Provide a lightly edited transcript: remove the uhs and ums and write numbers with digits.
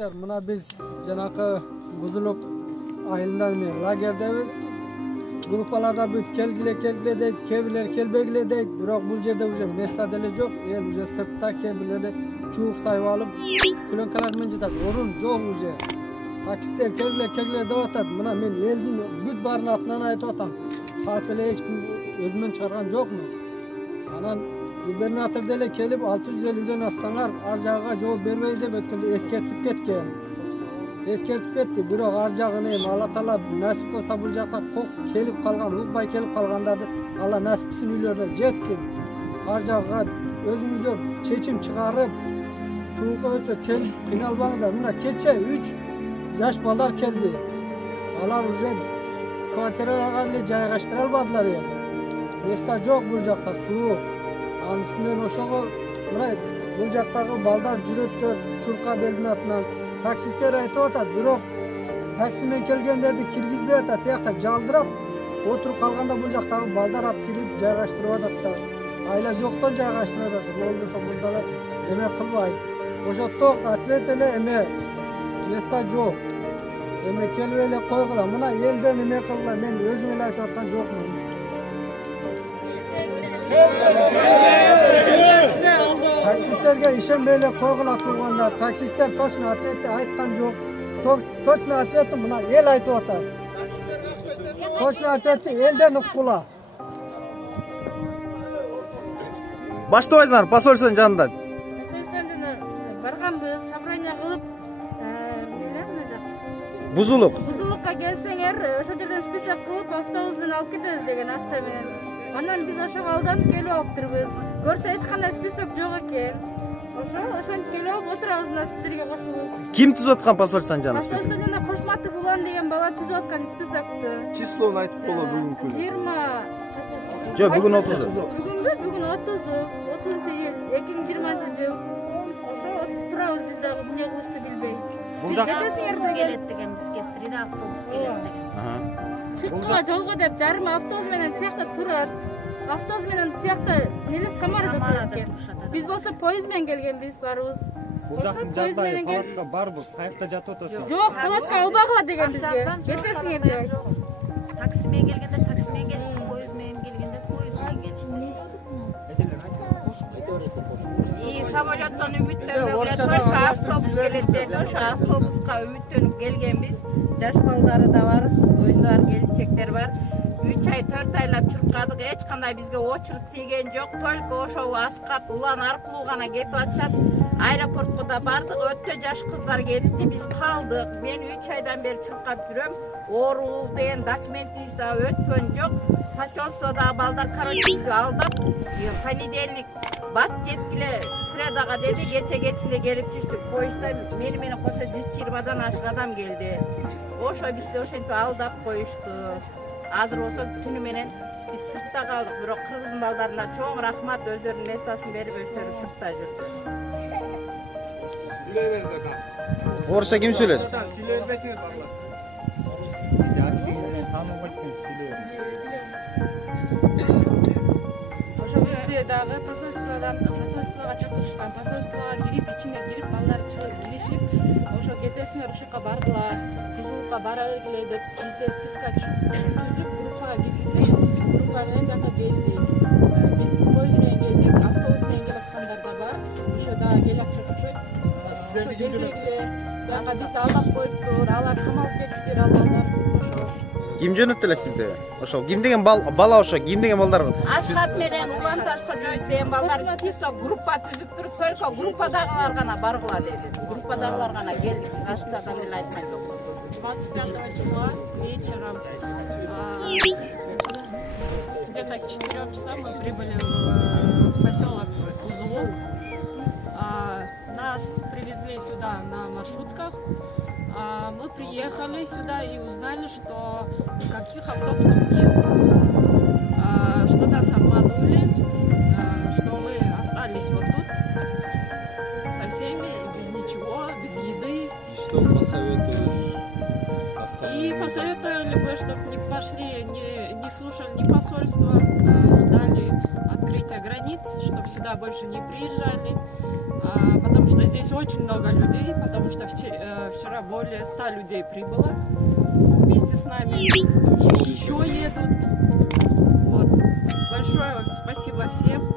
Takipçiler, buna biz Cenakı Buzuluk ayından lagerdemiz. Gruplarda büyük kelgile deyip, keviler kelbegile deyip, biroq bu yerde uje mestadeli yok. El uje sırtta kevileri çuğuk sayıp alıp, klonkalar mıncıdat, orun yok uje. Taksistler kelgile dağıtat. Buna men elbin büt barın atından ayet otam. Harfele hiç özümün çıkargan yok mu? Anan gubernatör dele kelip 650'den assanlar arcağa cevap vermeyize betkende eskertip ketken. Eskertip ketdi. Biroq arjağını Allah Taala nasip kılsa bu jakta koks kelip kalgan, ukbay kelip kalgandardı. Allah nasipsin üylörüne jetsin. Arjağa özünüzü çeçim çıkarıp suuka ötö kelip qinalbаңыздар. Mına keçe 3 yaş ballar keldi. Alar uje kvartiralarga эле жайгаштыра албадылар ya. Места жок бул жакта суу. Анын үстүнөн ошого мына бул жактагы балдар жүрөттөр чурка белдин атынан таксисттер айтып атат. Бирок такси менен келгендерди киргизбей атат. Тиякта жалдырап отуруп калганда бул жактагы балдар алып кирип жайгаштырып атат да. Айла жоктон жайгаштырып атат. Болбосо мурдалар эме кылбайт. Ошо ток ответ эле эме места жок. Эме келип эле койгула. Мына элден эме кылгыла. Мен өзүм эле айтып аткан жокмун. Taksistlerge işenmey эле койгула турганда, taksistler точно ответ айткан жок. Точно ответ мына эл айтып атат. Точно ответ элден уккула. Баштабайсыңар посольствонун жанында. Посольстводон барганбыз, собрание кылып, Бузулукка келсеңер, ошол жерден список кылып, автобус менен алып кетебиз деген акча менен. Анан биз ошого алданып келип алыптырбыз. Көрсө эч кандай список жок экен. Ошентип келип алып отурабыз мына сиздерге кошулуп. Ким түзүп аткан посольствонун жанында список? Посольстводон Кошматов Улан деген бала түзүп аткан списокты. Числону айтып боло бүгүнкү. 20. Жок, бүгүн 30. Бүгүн 30-iyul 2020-жыл. Ошо турабыз биз дагы эмне кылышты билбей. Бул жакка келет деген бизге среда автобус келет деген. Чыккыла жолго деп жарым автобус менен тиякта турат. Автобус менен тиякта неле Самарада турат. Биз болсо поезд менен келгенбиз барыбыз. Бул жактын жагдайы палатка барбы? Каякта жатып атасың? Жок, палатка албагыла деген бизге. Жетесиңер деп. Такси менен келгенде такси менен келишти, поезд менен келгенде поезд менен келишти. И самолеттон үмүттөнүп эле только автобус келет деди. Ошо автобуска үмүттөнүп келгенбиз. Жаш балдары да бар, оюндар, келинчектер бар. 3 ай 4 айлап чуркадык, эч кандай бизге очередь тийген жок. Только ошо Аскат Улан аркылуу гана кетип атышат. Аэропортко да бардык, өтө жаш кыздар кетти, биз калдык. Мен 3 айдан бери чуркап жүрөм. Оорулуу деген документибиз да өткөн жок. Посольстводагы балдар короче бизди алдап, понедельник бат жеткиле средага деди, кечинде келип түштүк. Поездда мени менен кошо 120дан ашык адам келди. Ошо бизди ошентип алдап коюшту. Азыр болсо түнү менен биз сыртта калдык. Бирок кыргыздын балдарына чоң рахмат, өздөрүнүн местасын берип өздөрү сыртта жүрдү. Орусча ким сүйлөдү? Ошо бизди дагы посольствого чакырышкан. Посольствого кирип, ичине кирип, балдар чыгып киришип, ошо кетесиңер ушука баргыла, Бузулукка бара бергиле деп бизде списка түзүп, группага киргизип, группа менен жака келдик. Биз поезд менен келдик, автобус менен келип аткандар да бар. Ошо дагы келе атышат окшойт. Ошо келбегиле, бияка бизди алдап коюптур, алар камалып кетиптир, ал балдар. Ошо Ким жөнөттү эле сизди? Ошо ким деген бала ошо ким деген балдар? Аскат менен Улан Ташкожоев деген балдар список группа түзүп туруп, только группадагылар гана баргыла деди. Группадагылар гана келди. Биз ашыктардан деле айтпай жок. 25 числа вечером, где-то к 4 часам мы прибыли в поселок Бузулук. Нас привезли сюда на маршрутках. Мы приехали сюда и узнали, что никаких автобусов нет. Что нас обманули, что мы остались вот тут со всеми, без ничего, без еды. И что посоветуешь? И посоветовали бы, чтобы не пошли, не слушали ни посольства, ждали открытия границ, чтобы сюда больше не приезжали. Потому что здесь очень много людей, потому что Вчера более 100 людей прибыло вместе с нами. И еще едут. Вот. Большое спасибо всем.